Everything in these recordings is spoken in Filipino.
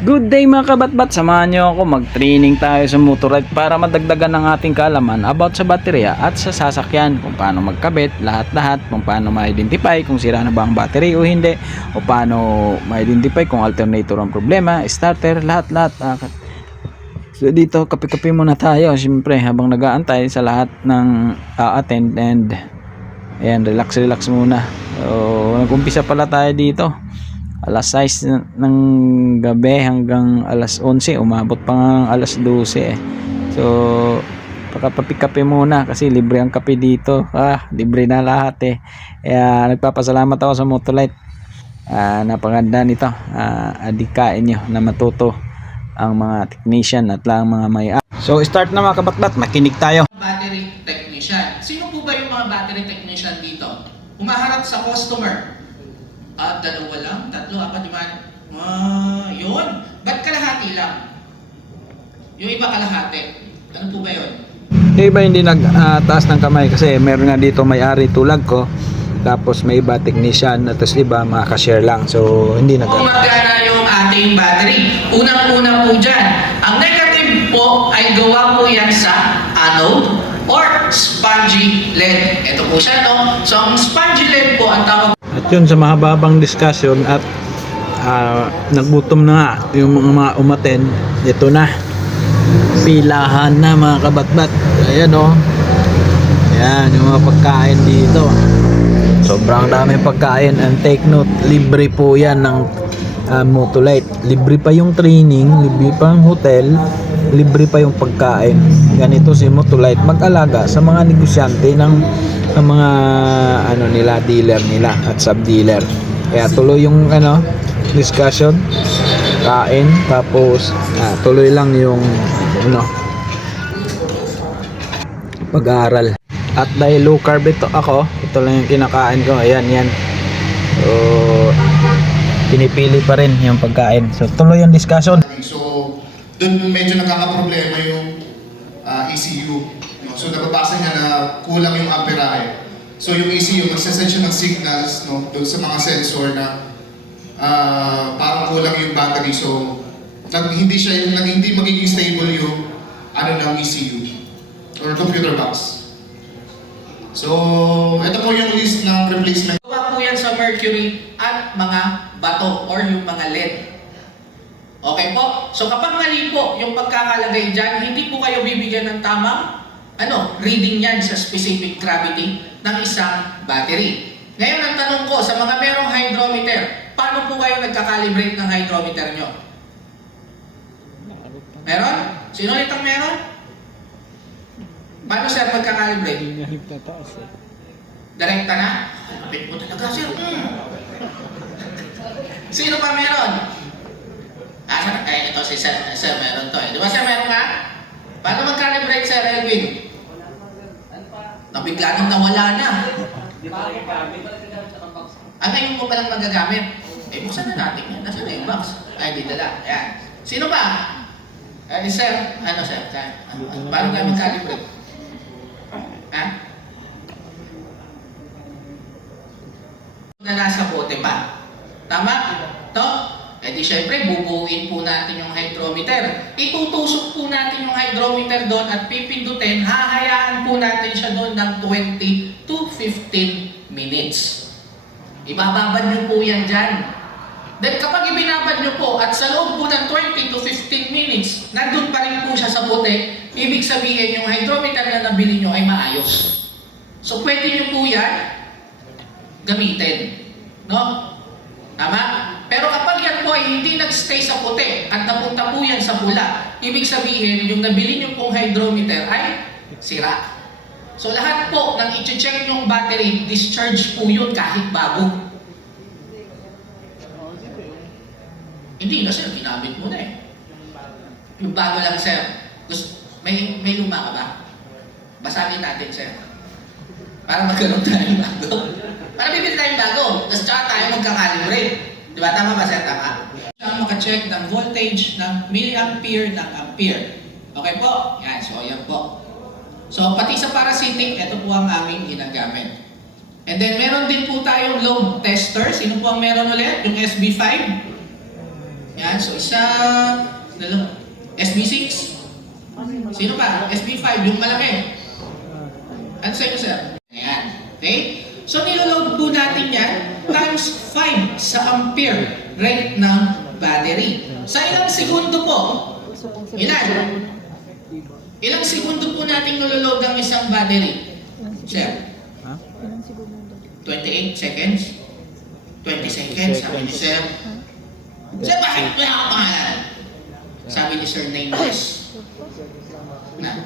Good day mga kabatbat, samahan nyo ako mag-training tayo sa motorride para madagdagan ng ating kaalaman about sa baterya at sa sasakyan, kung paano magkabit, lahat-lahat, kung paano ma-identify kung sira na ba ang battery o hindi, o paano ma-identify kung alternator ang problema, starter, lahat-lahat. So dito, kape-kape muna tayo siyempre habang nag-aantay sa lahat ng attend, and ayan, relax muna. So nag-umpisa pala tayo dito alas 6 ng gabi hanggang alas 11, umabot pa nga ng alas 12 eh. So pakapapikape muna kasi libre ang kape dito, libre na lahat eh. Kaya nagpapasalamat ako sa Motolite, napaganda nito, adikain nyo na matuto ang mga technician at lang mga may so start na mga kabatbat, makinig tayo. Battery technician. Sino po ba yung mga battery technician dito? Humaharap sa customer. Dalawa lang, tatlo, apat, lima. Yun. Ba't kalahati lang? Yung iba kalahati. Ano po ba yun? Yung iba hindi nagtaas ng kamay kasi meron nga dito may-ari tulad ko, tapos may iba technician, at tapos iba mga cashier lang, so hindi Kung magana yung ating battery, unang-una po dyan, ang negative po ay gawa po yan sa anode or spongy LED. Ito po siya, no? So ang spongy LED po ang tawag. At yun, sa mahababang discussion at naggutom na nga yung mga umaten, ito na, pilahan na mga kabatbat. Ayan o, ayan yung mga pagkain dito, sobrang dami pagkain, and take note, libre po yan ng Motolite. Libre pa yung training, libre pa yung hotel, libre pa yung pagkain. Ganito si Motolite mag-alaga sa mga negosyante ng mga nila, dealer nila at sub dealer. Kaya tuloy yung discussion, kain, tapos tuloy lang yung pag-aaral. At dahil low carb ito ito lang yung kinakain ko, ayan. So pinipili pa rin yung pagkain. So tuloy yung discussion. So doon medyo nagkakaproblema yung ECU. No? So nababasa niya na kulang yung amperahe. So yung ECU magsasend siya ng signals, no, doon sa mga sensor na parang kulang yung battery. So hindi magiging stable yung ng ECU or computer box. So ito po yung list ng replacement. Gawa po yan sa mercury at mga bato or yung mga LED. Okay po? So kapag mali po yung pagkakalagay dyan, hindi po kayo bibigyan ng tamang reading yan sa specific gravity ng isang battery. Ngayon ang tanong ko sa mga merong hydrometer, paano po kayo nagkakalibrate ng hydrometer nyo? Meron? Sino ulit ang meron? Paano sir magkakalibrate? Direkta na? Lapit mo talaga sir. Sino pa meron? Ito si sir meron to eh. Di ba sir meron ka? Paano mag-calibrate sir Elvin? Nabigla nang nawala na. Ngayon mo palang magagamit. Buksan na natin yan. Nasaan na yung box? Di dala. Ayan. Sino ba? Sir, sir? Paano ka mag-calibrate? Na nasa bote pa. Tama? To? Di syempre, bubuuin po natin yung hydrometer. Itutusok po natin yung hydrometer doon at pipindutin, hahayaan po natin siya doon ng 20 to 15 minutes. Ibababad nyo po yan dyan. Then kapag ibinabad nyo po at sa loob po ng 20 to 15 minutes, nandun pa rin po siya sa bote, ibig sabihin yung hydrometer na nabili nyo ay maayos. So pwede nyo po yan gamitin. No? Tama? Pero kapag yan po ay hindi nag-stay sa puti at napunta po yan sa pula, ibig sabihin yung nabili nyo pong hydrometer ay sira. So lahat po ng i-check yung battery, discharge po yun kahit bago. Hindi na sir, ginamit mo na eh. Yung bago lang sir. May luma ka ba? Basagin natin sir. Para magkaroon tayo bago. Para bibili tayong bago. Tapos tsaka tayo magkakalibrate. Diba? Tama ba sir? Tama. Ang makacheck ng voltage ng milliampere ng ampere. Okay po? Yan. So, yan po. So, pati sa parasitic, ito po ang aming ginagamit. And then, meron din po tayong load tester. Sino po ang meron ulit? Yung SB5? Yan, so isa, dalawa. SB6. Sino pa? SB5, yung malaki. Ano sa inyo, sir? Ayan. Okay? So, niloload po natin yan times 5 sa ampere rate ng battery. Sa ilang segundo po? Ilan? Ilang segundo po natin niloload ang isang battery? Sir? 28 seconds? 20 seconds? Sabi ni sir. Sir, bakit wala akong pangalan? Sabi ni Sir Nameless. Na.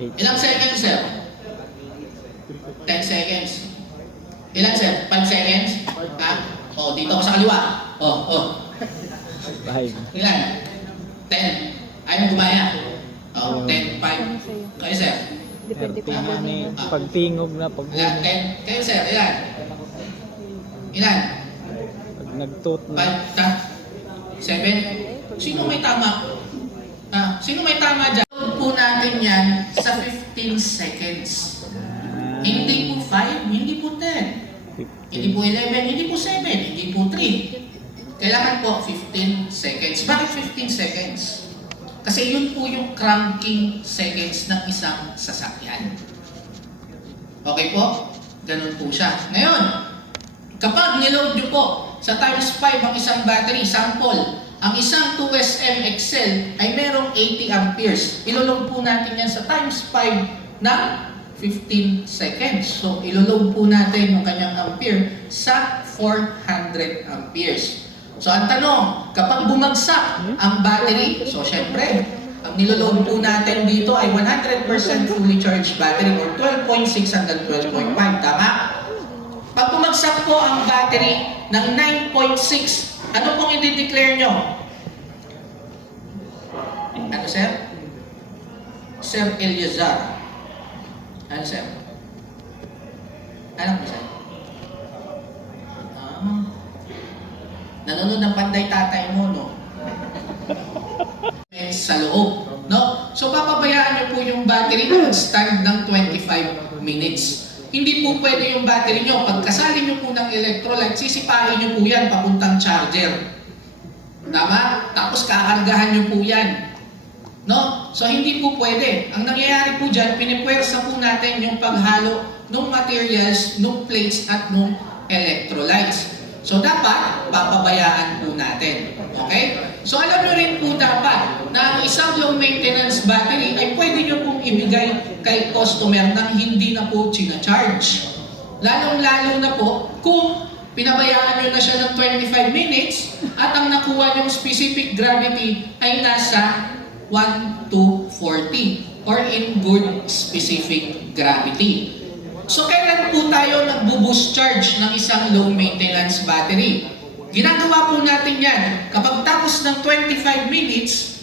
Ilang seconds, sir? 10 seconds. Ilan, sir? 5 seconds? Ha? O, dito ako sa kaliwa. O. Ilan? 10. Ayaw mo gumaya? O, 10, 5. Kayo, sir? Depende kung ako niya. Pagtingog na, pag Ilan? 10. Kayo, sir? Ilan? Ilan? nagtot 5, 7. Sino may tama? Sino may tama dyan? Load po natin yan sa 15 seconds. Hindi po 5, hindi po 10. Hindi po 11, hindi po 7, hindi po 3. Kailangan po 15 seconds. Bakit 15 seconds? Kasi yun po yung cranking seconds ng isang sasakyan. Okay po? Ganun po siya. Ngayon, kapag niload nyo po sa times 5 ang isang battery, sample, ang isang 2SM Excel ay merong 80 amperes. Iloload po natin yan sa times 5 ng 15 seconds. So, iloload po natin yung kanyang ampere sa 400 amperes. So, ang tanong, kapag bumagsak ang battery, so syempre, ang niloload po natin dito ay 100% fully charged battery or 12.6 hanggang 12.5. Tama? Pag bumagsak po ang battery ng 9.6, ano pong i-declare nyo? Ano, sir? Sir Eliazar. Ano, sir? Ano po, sir? Nanonood ng Panday Tatay mo, no? Sa loob, no? So, papabayaan nyo po yung battery na mag-stand ng 25 minutes. Hindi po pwede yung battery nyo. Pagkasali nyo po ng electrolyte, sisipain nyo po yan papuntang charger. Tama? Tapos kakargahan nyo po yan. No? So, hindi po pwede. Ang nangyayari po dyan, pinipwersa po natin yung paghalo ng materials, ng plates at ng electrolytes. So, dapat papabayaan po natin. Okay? So, alam nyo rin po dapat na ang isang low maintenance battery ay pwede nyo pong ibigay kay customer nang hindi na po charge. Lalong-lalo na po kung pinabayaan nyo na siya ng 25 minutes at ang nakuha nyong specific gravity ay nasa 1 to 40 or in good specific gravity. So, kailan po tayo nagbo-boost charge ng isang low maintenance battery? Ginagawa po natin yan. Kapag tapos ng 25 minutes,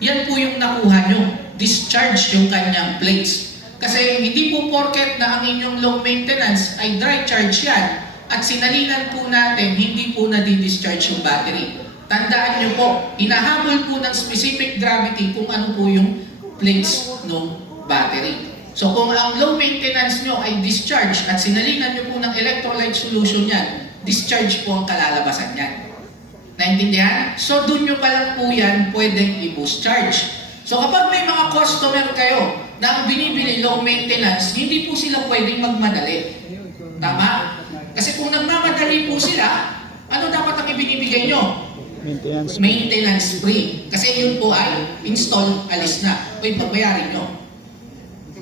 yan po yung nakuha nyo. Discharge yung kanyang plates. Kasi hindi po porket na ang inyong low maintenance ay dry charge yan at sinalinan po natin, hindi po na-discharge yung battery. Tandaan nyo po, hinahabol po ng specific gravity kung ano po yung plates ng battery. So kung ang low maintenance nyo ay discharge at sinalinan nyo po ng electrolyte solution yan, discharge po ang kalalabasan yan. Naintindihan? So doon nyo pa lang po yan pwedeng i-boost charge. So kapag may mga customer kayo na ang binibili low maintenance, hindi po sila pwedeng magmadali. Tama? Kasi kung nagmamadali po sila, ano dapat ang ibinibigay nyo? Maintenance free. Kasi yun po ay install, alis na. O pagbayarin nyo.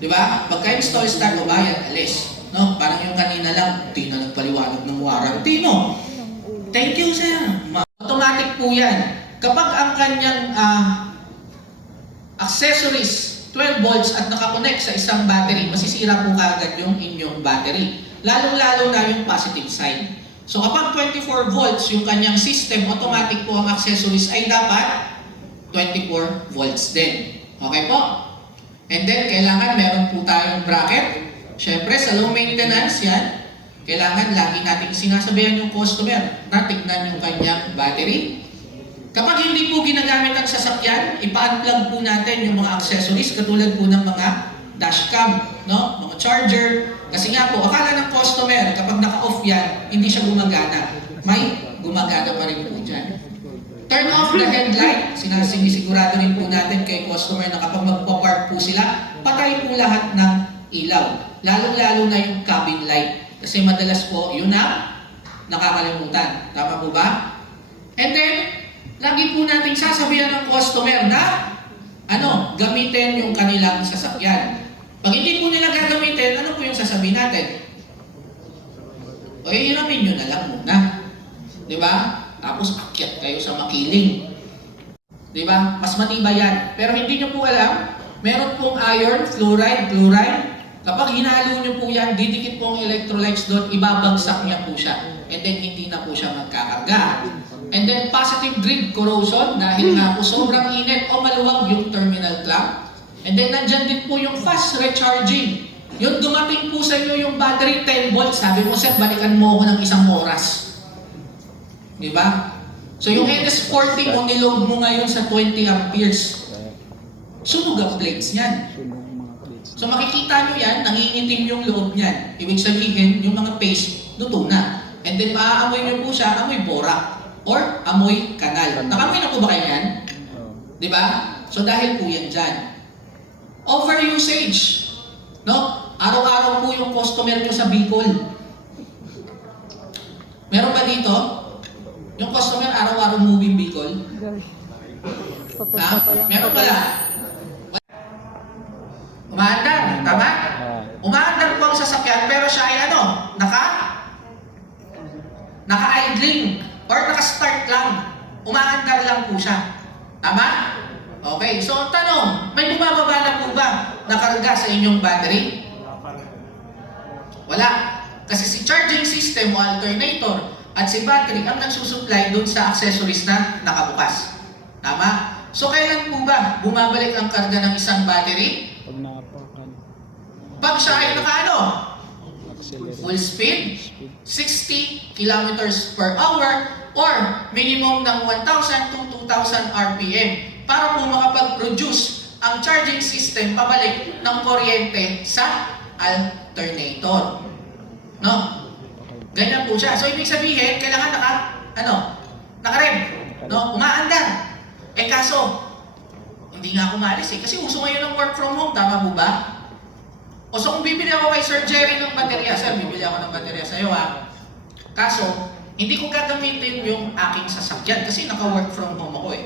Diba? Pagka-install start o bayad, alis. No? Parang yung kanina lang, di na nagpaliwanag ng warranty, no? Thank you, sir. Automatic po yan. Kapag ang kanyang accessories, 12 volts at nakakonect sa isang battery, masisira po kagad yung inyong battery. Lalong-lalo na yung positive side. So kapag 24 volts yung kanyang system, automatic po ang accessories ay dapat 24 volts din. Okay po? And then, kailangan meron po tayong bracket. Siyempre, sa low maintenance yan, kailangan lagi nating sinasabihan yung customer na tignan yung kanyang battery. Kapag hindi po ginagamit ang sasakyan, ipa-unplug po natin yung mga accessories katulad po ng mga dashcam, no? Mga charger. Kasi nga po, akala ng customer, kapag naka-off yan, hindi siya gumagana. May gumagana pa rin po dyan. Turn off the headlight. Sinisigurado rin po natin kay customer na kapag magpa-park po sila, patay po lahat ng ilaw. Lalong-lalo na yung cabin light. Kasi madalas po, yun ang nakakalimutan. Tama po ba? And then, lagi po natin sasabihan ng customer na gamitin yung kanilang sasakyan. Pag hindi po nila gagamitin, ano po yung sasabihin natin? O hiramin nyo na lang muna. Di ba? Tapos akyat kayo sa makiling. Di ba? Mas matibay yan. Pero hindi nyo po alam, meron pong iron, fluoride, chloride. Kapag hinalo nyo po yan, didikit po ang electrolytes doon, ibabagsak niya po siya. And then hindi na po siya magkakarga. And then positive grid corrosion dahil nga po sobrang init o maluwag yung terminal clamp. And then nandyan din po yung fast recharging. Yung dumating po sa inyo yung battery 10 volts, sabi mo, sir, balikan mo ako ng 1 oras. Di ba? So yung NS40 mo, niload mo ngayon sa 20 amperes. Sunog ang plates niyan. So makikita nyo yan, nangingitim yung loob niyan. Ibig sabihin, yung mga paste, luto na. And then maaamoy nyo po siya, amoy borak or amoy kanal. Nakamoy na po ba kayo yan? Di ba? So dahil po yan dyan. Overusage. No? Araw-araw po yung customer nyo sa Bicol. Meron ba dito? Yung customer araw-araw moving Bicol? Ha? Meron pala. Umaandar, tama? Umaandar po ang sasakyan pero siya ay naka-idling or naka-start lang. Umaandar lang po siya. Tama? Okay, so tanong, may bumababa na po ba nakarga sa inyong battery? Wala. Kasi si charging system o alternator at si battery ang nagsusupply doon sa accessories na nakabukas. Tama? So kailan po ba bumabalik ang karga ng isang battery? Pag nakapakan, Pag siya ay accelerate. full speed, 60 kilometers per hour or minimum ng 1,000 to 2,000 RPM para po makapag-produce ang charging system pabalik ng kuryente sa alternator. No? Ganyan po siya. So, ibig sabihin, kailangan naka-rev. No? Umaandar. Kaso, hindi nga ako maalis Kasi uso ngayon ng work from home. Tama po ba? O so, kung bibili ako kay Sir Jerry ng baterya, Sir, bibili ako ng baterya sa'yo Kaso, hindi ko gagamitin yung aking sasakyan kasi naka-work from home ako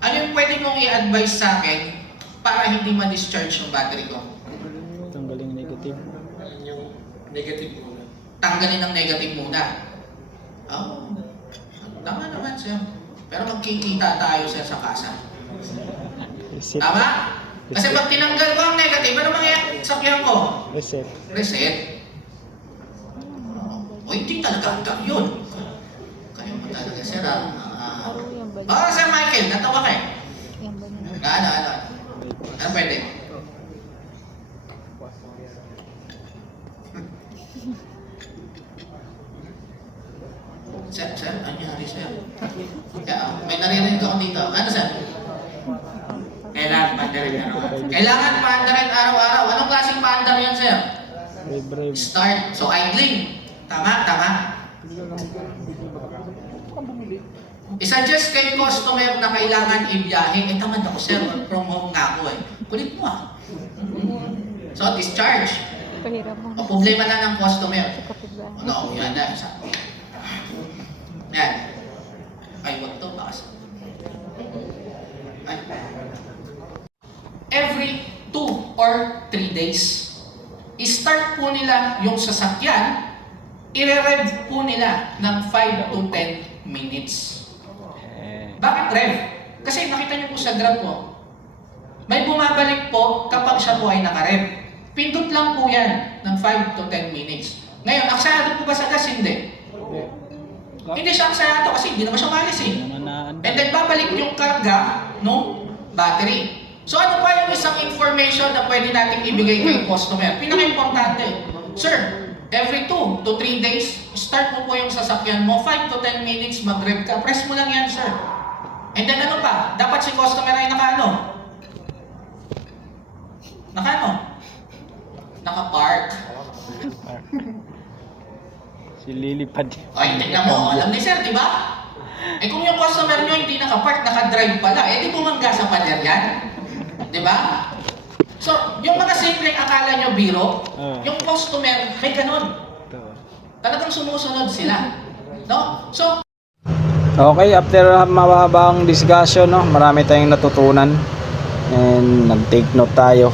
Ano yung pwede mong i-advise sa akin para hindi ma-discharge yung battery ko? Tanggalin negative. Yung negative muna. Tanggalin ang negative muna. Oh, tama naman sir. Pero magkikita tayo sir sa kasa. Reset. Tama? Kasi pag tinanggal ko ang negative, ano mangyayari sa sakyan ko? Reset. Reset. O hindi talaga hanggang yun. Kayo mo talaga sir Sir Michael, natawa kayo. Ano pwede? Sir, ano nangyari sir? May naririnig ako dito. Ano sir? Kailangan pandarin Kailangan paandarin araw-araw. Anong klaseng paandar yan sir? Brave. Start. So idling. Tama? I-suggest kay customer na kailangan ibiyahe. Tamad ako sir, work from home nga ako Kulit mo So discharge. Pahirap mo. O problema na ng customer. Kapitbahay. Yan na. Yan. Ay, wag to bakas. Ay. Every 2 or 3 days, i-start po nila yung sasakyan, i-rev po nila ng 5 to 10 minutes. Bakit rev? Kasi nakita niyo po sa graph po, may bumabalik po kapag siya po ay naka-rev. Pindot lang po yan ng 5 to 10 minutes. Ngayon, aksayado po ba sa gas? Hindi. Hindi siya aksayado kasi hindi naman siya malis And then babalik yung karga ng battery. So ano pa yung isang information na pwede natin ibigay kay customer? Pinaka-importante. Sir, every 2 to 3 days, start mo po yung sasakyan mo, 5 to 10 minutes mag-rev ka. Press mo lang yan, sir. And then ano pa? Dapat si customer ay naka-park. Si lilipad. Ay, tignan mo. Alam ni sir, di ba? Eh kung yung customer nyo hindi nakapark, nakadrive pala, eh di bumangga sa pader yan. Di ba? So, yung mga simpleng akala nyo biro, yung customer, may ganun. Talagang sumusunod sila. No? So, Okay, after mahabang discussion, no, marami tayong natutunan and nag-take note tayo.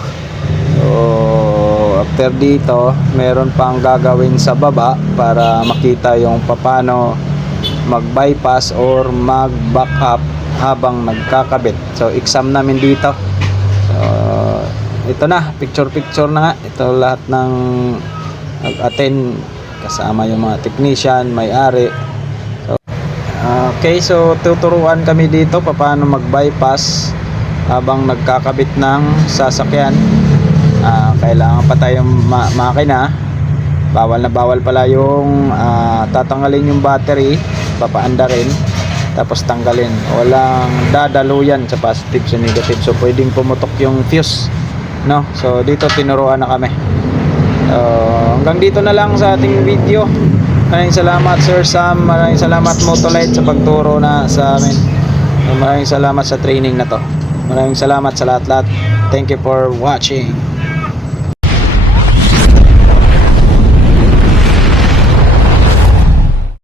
So, after dito, meron pang gagawin sa baba para makita yung paano mag-bypass or mag-back up habang nagkakabit. So, exam namin dito. So, ito na, picture-picture na nga. Ito lahat ng nag-attend kasama yung mga technician, may-ari. Okay, so tuturuan kami dito paano mag-bypass habang nagkakabit ng sasakyan. Kailangan pa tayong makina. Bawal na bawal pala yung tatanggalin yung battery, papaanda rin, tapos tanggalin. Walang dadaluyan sa positive sa negative. So pwedeng pumutok yung fuse, no? So dito tinuruan na kami. Hanggang dito na lang sa ating video. Maraming salamat Sir Sam, maraming salamat Motolite sa pagturo na sa amin. Maraming salamat sa training na to. Maraming salamat sa lahat-lahat. Thank you for watching.